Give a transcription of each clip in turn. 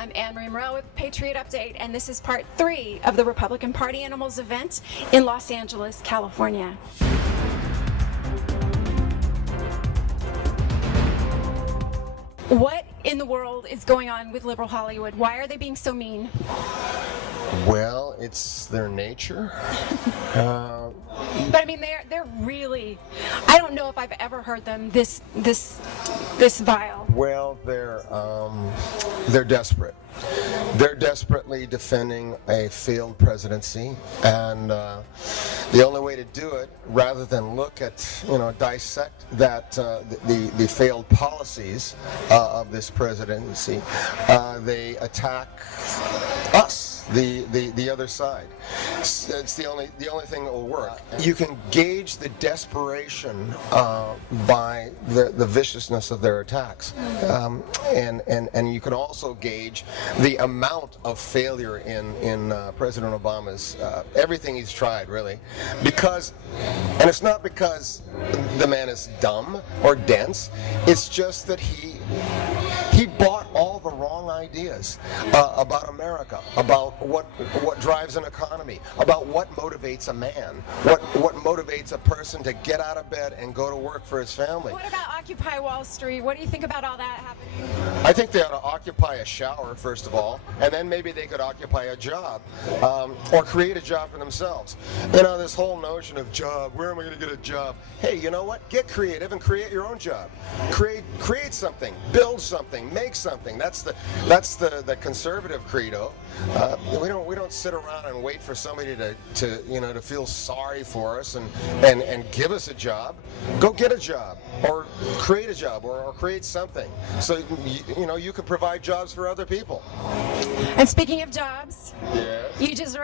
I'm Ann-Marie Murrell with Patriot Update, and this is part 3 of the Republican Party Animals event in Los Angeles, California. What in the world is going on with liberal Hollywood? Why are they being so mean? Well, it's their nature. But I mean, they're really, I don't know if I've ever heard them this vile. Well, they're desperate. They're desperately defending a failed presidency, and the only way to do it, rather than look at, dissect that the failed policies of this presidency, they attack us. The other side. It's the only thing that will work. You can gauge the desperation by the viciousness of their attacks, and you can also gauge the amount of failure in President Obama's everything he's tried, really, and it's not because the man is dumb or dense. It's just that he bought all the wrong ideas about America, about what drives an economy, about what motivates a man, what motivates a person to get out of bed and go to work for his family. What about Occupy Wall Street? What do you think about all that happening? I think they ought to occupy a shower, first of all, and then maybe they could occupy a job, or create a job for themselves. This whole notion of job, where am I going to get a job? Hey, you know what? Get creative and create your own job. Create something, build something, make something. That's the conservative credo. We don't sit around and wait for somebody to feel sorry for us and give us a job. Go get a job, or create a job, or create something. So you can provide jobs for other people. And speaking of jobs, yes. You just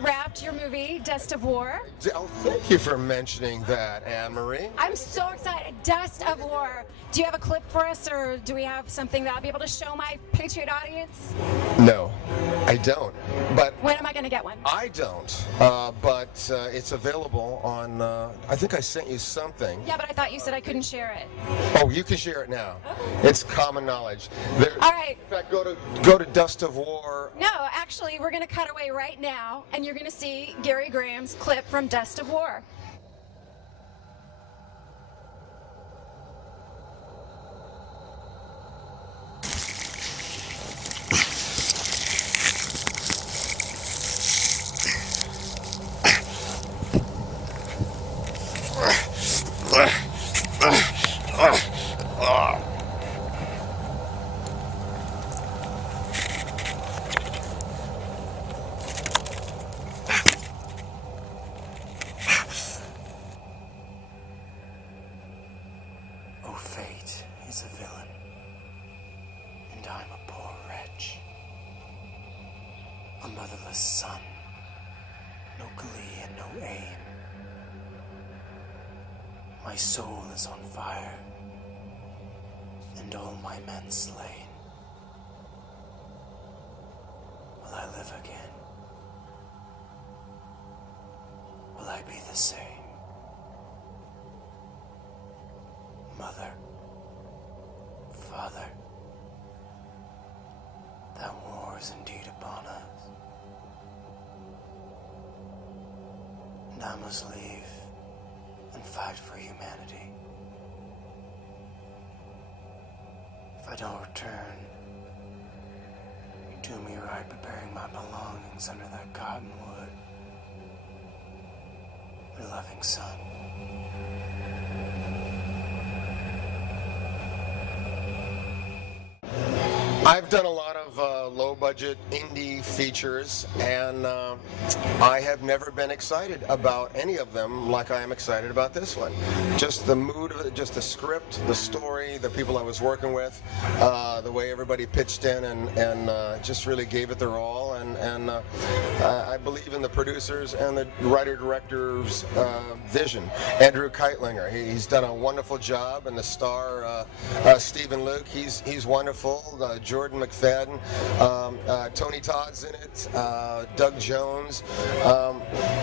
wrapped your movie Dust of War. Oh, thank you for mentioning that, Ann-Marie. I'm so excited. Dust of War. Do you have a clip for us, or do we have something that I'll be able to show my Patriot audience? No, I don't. But when am I going to get one? I don't. But it's available on. I think I sent you something. Yeah, but I thought you said I couldn't share it. Oh, you can share it now. Okay. It's common knowledge. All right. In fact, go to Dust of War. No, actually, we're going to cut away right now, and you're going to see Gary Graham's clip from Dust of War. Oh, fate is a villain, and I'm a poor wretch, a motherless son, no glee and no aim. My soul is on fire, and all my men slain. Will I live again? Will I be the same? Mother, Father, that war is indeed upon us, and I must leave and fight for humanity. If I don't return, you do me right preparing my belongings under that cottonwood. Your loving son. I've done a lot of low-budget indie features, and I have never been excited about any of them like I am excited about this one. Just the mood of it, just the script, the story, the people I was working with, the way everybody pitched in and just really gave it their all. And I believe in the producers and the writer-director's vision. Andrew Keitlinger, he's done a wonderful job, and the star Stephen Luke, he's wonderful. Jordan McFadden, Tony Todd's in it, Doug Jones,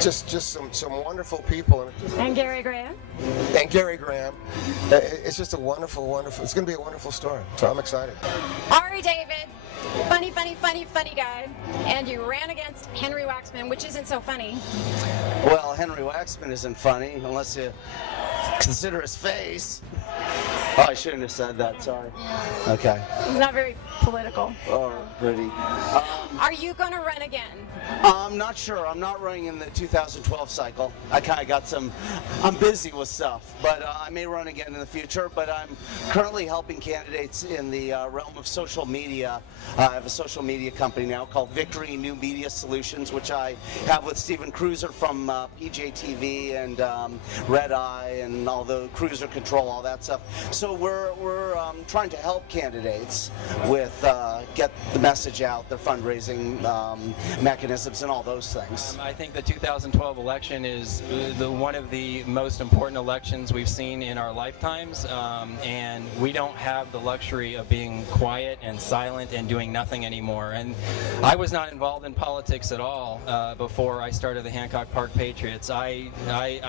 just some wonderful people. And Gary Graham. And Gary Graham. It's just a wonderful, it's going to be a wonderful story. So I'm excited. Ari David, funny guy. And you ran against Henry Waxman, which isn't so funny. Well, Henry Waxman isn't funny unless you consider his face. Oh, I shouldn't have said that, sorry. Okay. He's not very political. Oh, pretty. Are you going to run again? I'm not sure. I'm not running in the 2012 cycle. I kind of got I'm busy with stuff, but I may run again in the future, but I'm currently helping candidates in the realm of social media. I have a social media company now called Victory New Media Solutions, which I have with Stephen Cruiser from PJTV and Red Eye and all the Cruiser Control, all that stuff. So we're trying to help candidates with get the message out, their fundraising mechanisms and all those things. I think the 2012 election is one of the most important elections we've seen in our lifetimes, and we don't have the luxury of being quiet and silent and doing nothing anymore. And I was not involved in politics at all before I started the Hancock Park Patriots. I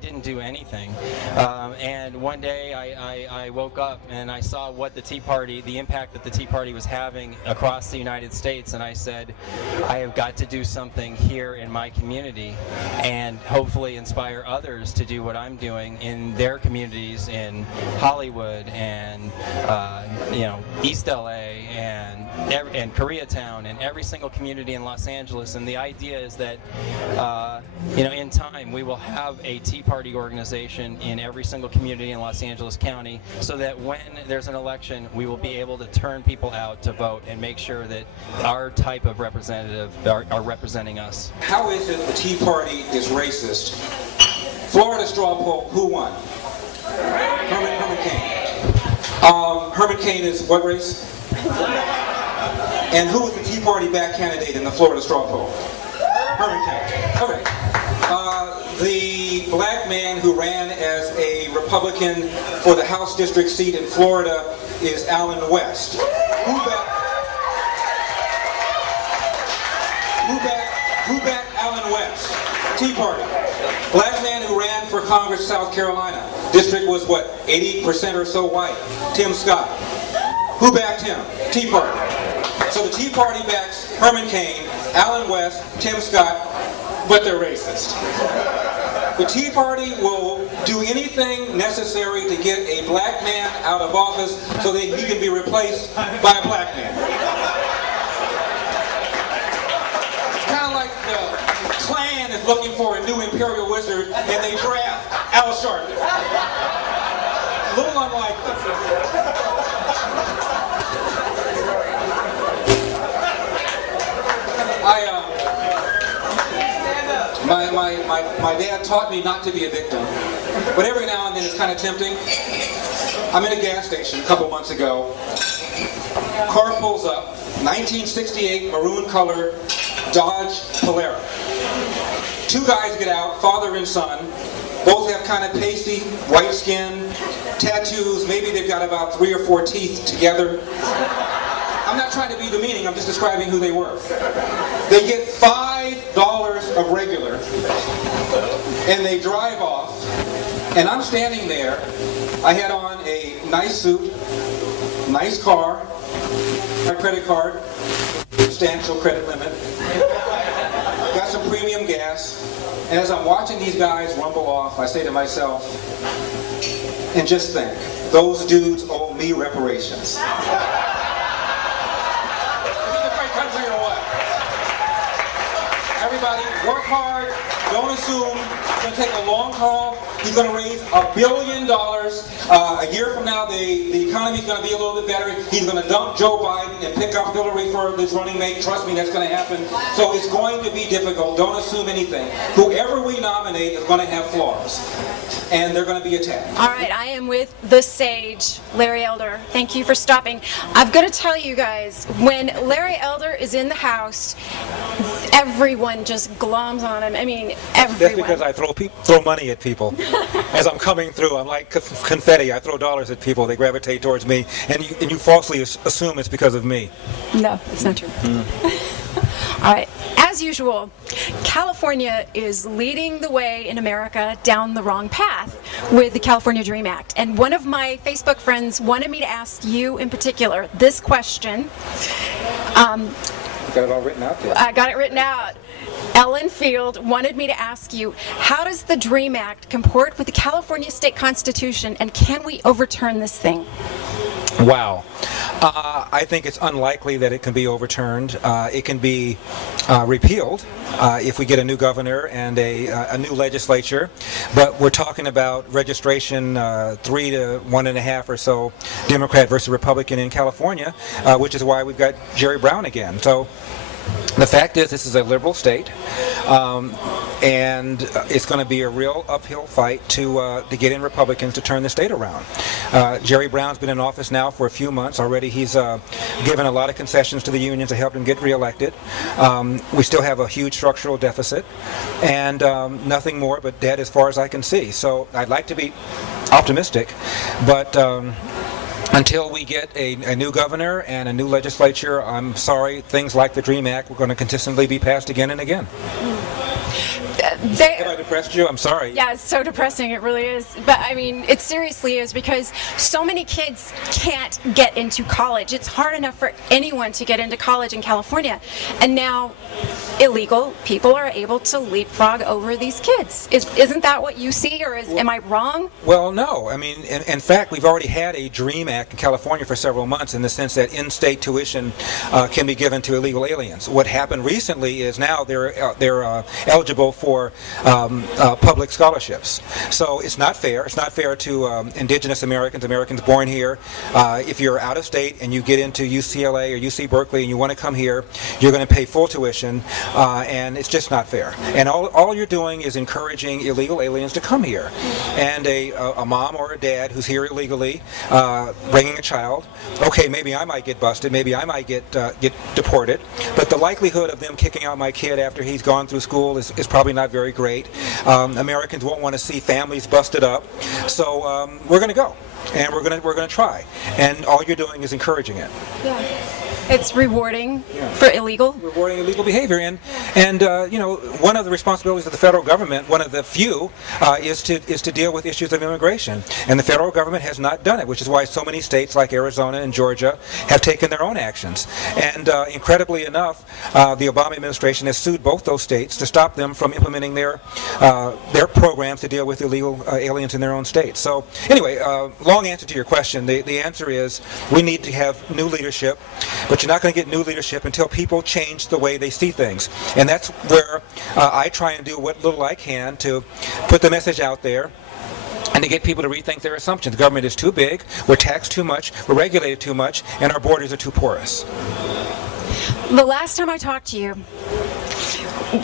didn't do anything, and one day I woke up and I saw what the impact that the Tea Party was having across the United States, and I said, I have got to do something here in my community and hopefully inspire others to do what I'm doing in their communities in Hollywood and East LA and Koreatown and every single community in Los Angeles. And the idea is that in time we will have a Tea Party organization in every single community in Los Angeles County, so that when there's an election we will be able to turn people out to vote and make sure that our type of representative are representing us. How is it the Tea Party is racist? Florida straw poll, who won? Herman Cain. Herman Cain is what race? And who was the Tea Party back candidate in the Florida straw poll? Herman Cain. Okay. The black man who ran as a Republican for the House district seat in Florida is Allen West. Who backed Allen West? Tea Party. Black man who ran for Congress, South Carolina. District was what, 80% or so white? Tim Scott. Who backed him? Tea Party. So the Tea Party backs Herman Cain, Allen West, Tim Scott, but they're racist. The Tea Party will do anything necessary to get a black man out of office so that he can be replaced by a black man. It's kind of like the Klan is looking for a new imperial wizard and they draft Al Sharpton. A little unlikely. My dad taught me not to be a victim, but every now and then it's kind of tempting. I'm in a gas station a couple months ago. Car pulls up, 1968 maroon color Dodge Polara. Two guys get out, father and son. Both have kind of pasty, white skin, tattoos. Maybe they've got about 3 or 4 teeth together. I'm not trying to be demeaning, I'm just describing who they were. They get $5 of regular, and they drive off, and I'm standing there. I had on a nice suit, nice car, my credit card, substantial credit limit, got some premium gas, and as I'm watching these guys rumble off, I say to myself, and just think, those dudes owe me reparations. Everybody, work hard, don't assume. It's going to take a long haul. He's going to raise $1 billion. A year from now, the economy's going to be a little bit better. He's going to dump Joe Biden and pick up Hillary for this running mate. Trust me, that's going to happen. So it's going to be difficult. Don't assume anything. Whoever we nominate is going to have flaws, and they're going to be attacked. All right, I am with the sage, Larry Elder. Thank you for stopping. I've got to tell you guys, when Larry Elder is in the house, everyone just gloms on him. I mean, everyone. That's because I throw money at people. As I'm coming through, I'm like confetti. I throw dollars at people, they gravitate towards me, and you falsely assume it's because of me. No, it's not true. All right. As usual, California is leading the way in America down the wrong path with the California Dream Act. And one of my Facebook friends wanted me to ask you in particular this question. You got it all written out there. I got it written out. Ellen Field wanted me to ask you, how does the Dream Act comport with the California state constitution, and can we overturn this thing? Wow. I think it's unlikely that it can be overturned. It can be repealed if we get a new governor and a new legislature. But we're talking about registration 3 to 1.5 or so Democrat versus Republican in California, which is why we've got Jerry Brown again. So the fact is, this is a liberal state, and it's going to be a real uphill fight to get in Republicans to turn the state around. Jerry Brown's been in office now for a few months already. He's given a lot of concessions to the unions to help him get reelected. We still have a huge structural deficit, and nothing more but debt as far as I can see. So I'd like to be optimistic, but until we get a new governor and a new legislature, I'm sorry, things like the Dream Act are going to consistently be passed again and again. Have I depressed you? I'm sorry. Yeah, it's so depressing, it really is. But I mean, it seriously is, because so many kids can't get into college. It's hard enough for anyone to get into college in California. And now illegal people are able to leapfrog over these kids. Isn't that what you see, or am I wrong? Well, no. I mean, in fact, we've already had a Dream Act in California for several months, in the sense that in-state tuition can be given to illegal aliens. What happened recently is now they're eligible for public scholarships. So it's not fair. It's not fair to indigenous Americans born here. If you're out of state and you get into UCLA or UC Berkeley and you want to come here, you're going to pay full tuition, and it's just not fair. And all you're doing is encouraging illegal aliens to come here. And a mom or a dad who's here illegally, bringing a child, okay, maybe I might get busted, maybe I might get deported, but the likelihood of them kicking out my kid after he's gone through school is probably not very great. Americans won't want to see families busted up, so we're going to go, and we're going to try, and all you're doing is encouraging it. Yeah. It's rewarding for illegal behavior, and you know, one of the responsibilities of the federal government, one of the few, is to deal with issues of immigration, and the federal government has not done it, which is why so many states like Arizona and Georgia have taken their own actions. And incredibly enough, the Obama administration has sued both those states to stop them from implementing their programs to deal with illegal aliens in their own states. So anyway, long answer to your question. The answer is we need to have new leadership, but you're not going to get new leadership until people change the way they see things. And that's where I try and do what little I can to put the message out there and to get people to rethink their assumptions. The government is too big, we're taxed too much, we're regulated too much, and our borders are too porous. The last time I talked to you,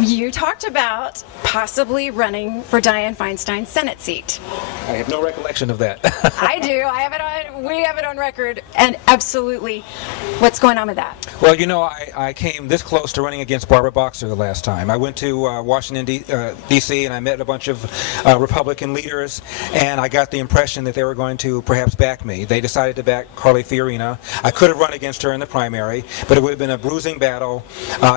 you talked about possibly running for Dianne Feinstein's Senate seat. I have no recollection of that. I do. We have it on record, and absolutely. What's going on with that? Well, you know, I came this close to running against Barbara Boxer the last time. I went to Washington, D.C., and I met a bunch of Republican leaders, and I got the impression that they were going to perhaps back me. They decided to back Carly Fiorina. I could have run against her in the primary, but it would have been a bruising battle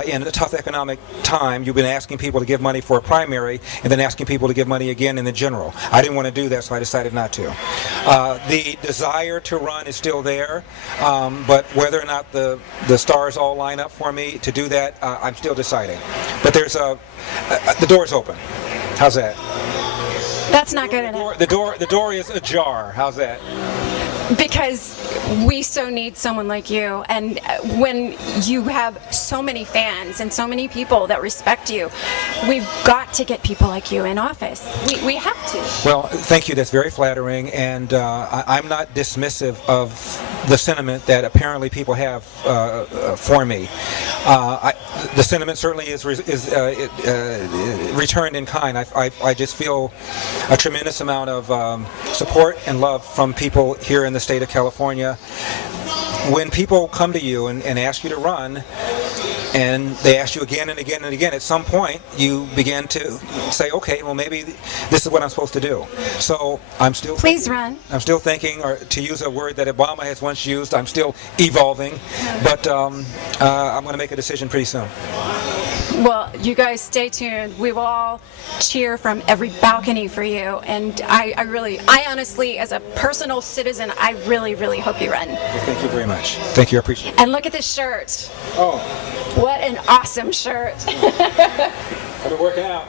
in a tough economic time. You've been asking people to give money for a primary and then asking people to give money again in the general. I didn't want to do that, so I decided not to. The desire to run is still there, but whether or not the stars all line up for me to do that, I'm still deciding. But there's the door's open. How's that? That's not good enough. The door is ajar. How's that? Because we so need someone like you, and when you have so many fans and so many people that respect you, we've got to get people like you in office. We have to. Well, thank you. That's very flattering, and I'm not dismissive of the sentiment that apparently people have for me. The sentiment certainly is returned in kind. I just feel a tremendous amount of support and love from people here in the state of California. when people come to you and ask you to run, and they ask you again and again and again, at some point you begin to say, okay, well, maybe this is what I'm supposed to do. So I'm still Please run. I'm still thinking, or to use a word that Obama has once used, I'm still evolving, but I'm going to make a decision pretty soon. Well, you guys stay tuned. We will all cheer from every balcony for you. And I honestly, as a personal citizen, I really, really hope you run. Well, thank you very much. Thank you, I appreciate it. And look at this shirt. Oh, What an awesome shirt. I've been working out.